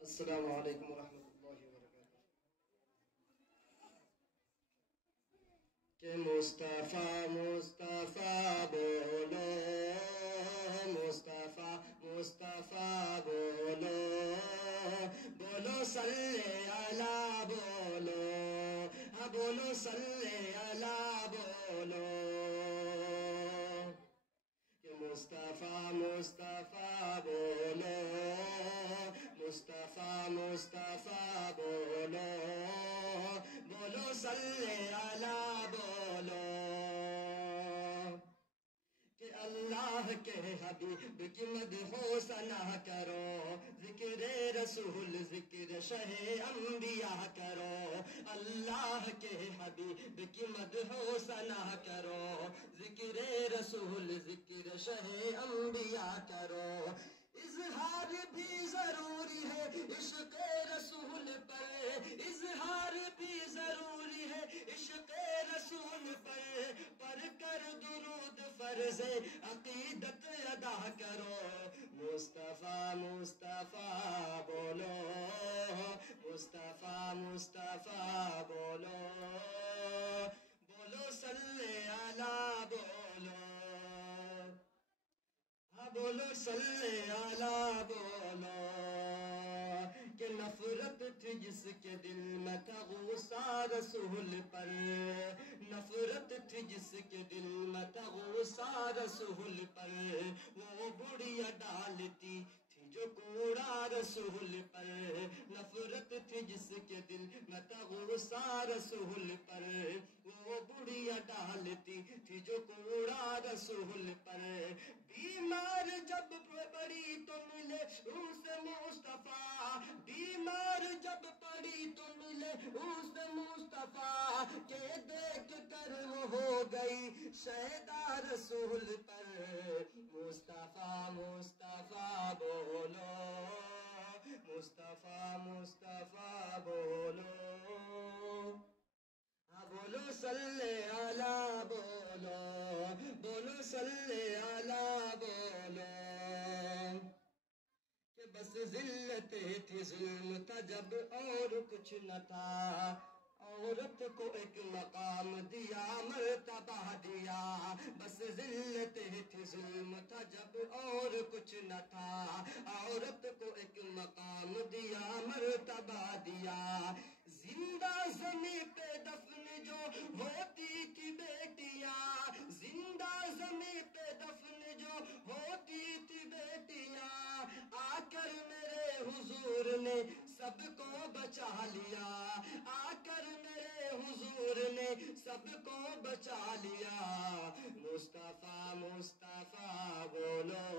السلام علیکم ورحمۃ اللہ وبرکاتہ. کہ مصطفیٰ مصطفیٰ بولو، مصطفیٰ مصطفیٰ بولو، بولو صلی اللہ بولو، ہاں بولو صلی اللہ بولو. کہ مصطفیٰ مصطفیٰ بولو، مصطفیٰ مصطفیٰ بولو، بولو صلی اللہ بولو. کہ اللہ کے حبیب کی مدح و ثنا کرو، ذکر رسول ذکر شہ انبیاء کرو. اللہ کے حبیب کی مدح و ثنا کرو، ذکر رسول ذکر شہ انبیاء کرو. اظہار بھی ضروری ہے عشق رسول پر، اظہار بھی ضروری ہے عشق رسول پر. پر کر درود فرض عقیدت ادا کرو. مصطفیٰ مصطفیٰ بولو، مصطفیٰ مصطفیٰ بولو، بولو صلی اللہ بولو، ہاں بولو صلی اللہ بولو. کہ نفرت تھی جس کے دل میں تھا غصہ رسول پر، نفرت تھی جس کے دل میں تھا غصہ رسول پر. وہ بڑھیا ڈالتی تھی جو کوڑا رسول پر، نفرت تھی جس کے دل میں تھا غصہ رسول پر. وہ بڑھیا ڈالتی تھی جو کوڑا رسول پر. بیمار جب پڑی تو ملے اس مصطفیٰ، بیمار جب پڑی تو ملے اس مصطفیٰ. کہ دیکھ کر وہ ہو گئی شیدا رسول پر. مصطفیٰ مصطفیٰ بولو، مصطفیٰ مصطفیٰ بولو، ہاں بولو صلی اللہ بولو، بولو صلی اللہ بولو. کہ بس ذلت تھی ظلم تھا جب اور کچھ نہ تھا، عورت کو ایک مقام دیا مرتبہ دیا. بس ذلت تھی ظلم تھا جب اور کچھ نہ تھا، عورت کو ایک مقام دیا مرتبہ دیا. زندہ زمین پہ دفن جو ہوتی تھی بیٹیاں، زندہ زمین پہ دفن جو ہوتی تھی بیٹیاں، آ کر میرے حضور نے سب کو بچا لیا. آ کر میرے حضور نے سب کو بچا لیا. مصطفیٰ مصطفیٰ بولو،